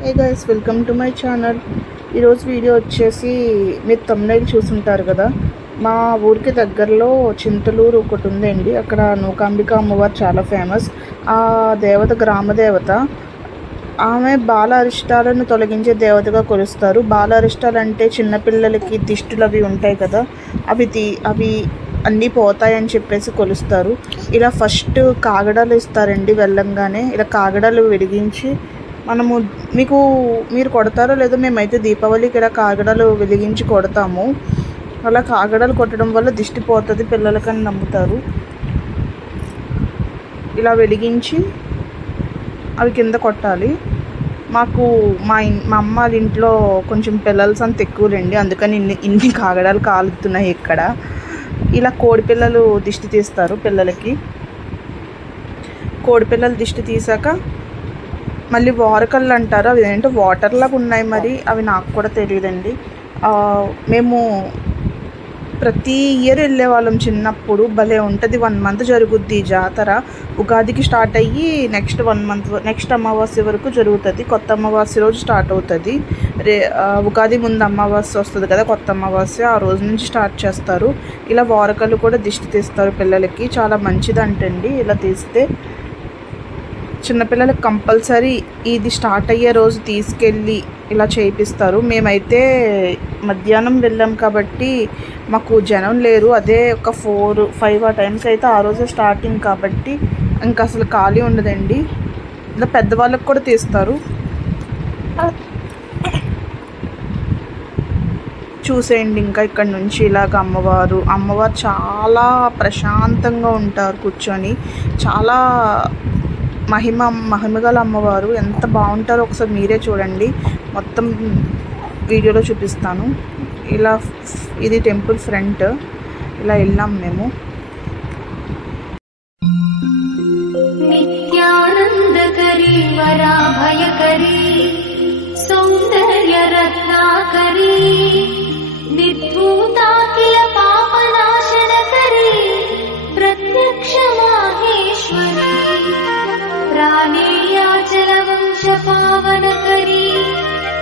Hey guys, welcome to my channel. ఈరోజు video వచ్చేసి మీరు థంబ్నెయిల్ చూసుంటారు కదా. మా ఊరికి దగ్గరలో చింతలూరు ఒకటి ఉందండి. అక్కడ నూకాంబిక అమ్మవారు చాలా ఫేమస్. ఆ దేవత గ్రామదేవత. ఆమె బాల అరిష్టాలను తొలగించే దేవతగా కొలుస్తారు. బాల అరిష్టాలు అంటే చిన్నపిల్లలకి దిష్టులు అవి ఉంటాయి కదా, అవి అన్నీ పోతాయని చెప్పేసి కొలుస్తారు. ఇలా ఫస్ట్ కాగడాలు ఇస్తారండి. వెళ్ళంగానే ఇలా కాగడాలు వెలిగించి మీరు కొడతారో లేదో, మేమైతే దీపావళికి ఇలా కాగడాలు వెలిగించి కొడతాము. అలా కాగడాలు కొట్టడం వల్ల దిష్టి పోతుంది పిల్లలకని నమ్ముతారు. ఇలా వెలిగించి అవి కింద కొట్టాలి. మా అమ్మ వాళ్ళ ఇంట్లో కొంచెం పిల్లల సంత ఎక్కువలేండి, అందుకని ఇన్ని కాగడాలు కాలుతున్నాయి ఇక్కడ. ఇలా కోడిపిల్లలు దిష్టి తీస్తారు పిల్లలకి. కోడిపిల్లలు దిష్టి తీసాక మళ్ళీ వారకళ్ళు అంటారు. అవి ఏంటో వాటర్లాగా ఉన్నాయి, మరి అవి నాకు కూడా తెలియదండి. మేము ప్రతి ఇయర్ వెళ్ళేవాళ్ళం చిన్నప్పుడు. భలే ఉంటుంది. 1 month జరుగుద్ది జాతర. ఉగాదికి స్టార్ట్ అయ్యి నెక్స్ట్ 1 month నెక్స్ట్ అమావాస్య వరకు జరుగుతుంది. కొత్త అమావాస్య రోజు స్టార్ట్ అవుతుంది. ఉగాది ముందు అమావాస్య వస్తుంది కదా, కొత్త అమావాస్య, ఆ రోజు నుంచి స్టార్ట్ చేస్తారు. ఇలా వారకళ్ళు కూడా దిష్టి తీస్తారు పిల్లలకి. చాలా మంచిదంటండి ఇలా తీస్తే. చిన్నపిల్లలకు కంపల్సరీ ఇది స్టార్ట్ అయ్యే రోజు తీసుకెళ్ళి ఇలా చేయిస్తారు. మేమైతే మధ్యాహ్నం వెళ్ళాం కాబట్టి మాకు జనం లేరు. అదే ఒక 4-5 ఆ టైంకి అయితే ఆ రోజే స్టార్టింగ్ కాబట్టి ఇంకా అసలు ఖాళీ ఉండదండి. ఇలా పెద్దవాళ్ళకి కూడా తీస్తారు. చూసేయండి. ఇంకా ఇక్కడ నుంచి ఇలాగ అమ్మవారు చాలా ప్రశాంతంగా ఉంటారు కూర్చొని. చాలా మహిమగల అమ్మవారు. ఎంత బాగుంటారో ఒకసారి మీరే చూడండి. మొత్తం వీడియోలో చూపిస్తాను. ఇలా ఇది టెంపుల్ ఫ్రంట్. ఇలా వెళ్ళాం మేము. నిత్యానందకరీ వరాభయకరీ సౌందర్య రత్నాకరీ నిర్ధూతాఖిల పాపనాశనకరీ ప్రత్యక్ష మాహేశ్వరీ ప్రాణేయాచలవంశ పావనకరీ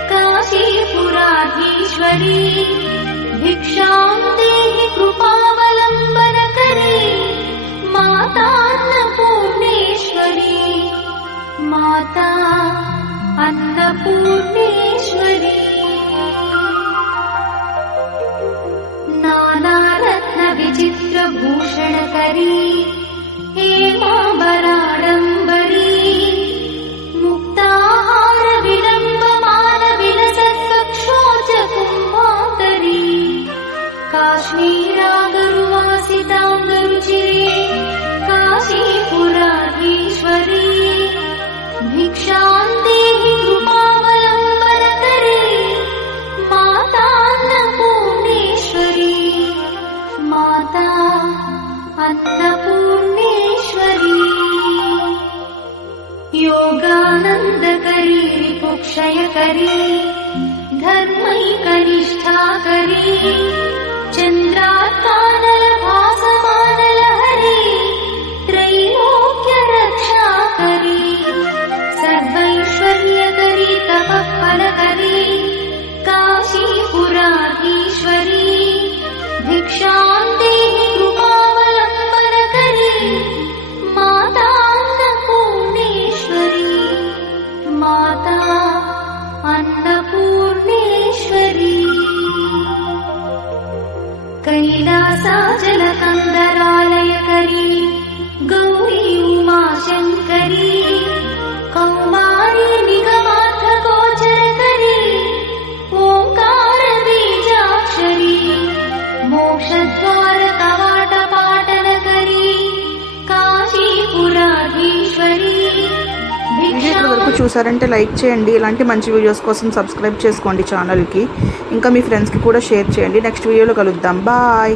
కాశీపురాధీశ్వరీ భిక్షాం దేహి కృపావలంబనకరీ మాతా అన్నపూర్ణేశ్వరీ మాతా అన్నపూర్ణేశ్వరీ నానారత్న విచిత్ర భూషణకరీ హేమాంబరాడంబరీ ముక్తాహార విలంబమాన విలసత్కక్షోజ కుంభాకరీ కాశ్మీరాగరువాసితాంగరుచిరే కాశీపురాధీశ్వరీ భిక్షాం దేహి కృపావలంబనకరీ మాతా అన్నపూర్ణేశ్వరీ మాతా అన్నపూర్ణేశ్వరీ योगानंदकरी रिपुक्षयकरी धर्मैकनिष्ठाकरी चंद्रात्मानलभासमानलहरी त्रैलोक्यरक्षाकरी सर्वैश्वर्यकरी तपःफलकरी काशीपुराधीश्वरी भिक्षां देहि कृपावलम्बनकरी माता अन्नपूर्णेश्वरी माता अन्नपूर्णेश्वरी कैलासाचलकन्दरालयकरी गौरी उमाशङ्करी कौमारी निगमार्थगोचरकरी ओङ्कारबीजाक्षरी मोक्षद्वारकवाटपाटनकरी काशीपुराधीश्वरी ఇక్కడ వరకు చూసారంటే లైక్ చేయండి. ఇలాంటి మంచి వీడియోస్ కోసం సబ్స్క్రైబ్ చేసుకోండి ఛానల్కి. ఇంకా మీ ఫ్రెండ్స్కి కూడా షేర్ చేయండి. నెక్స్ట్ వీడియోలో కలుద్దాం. బాయ్.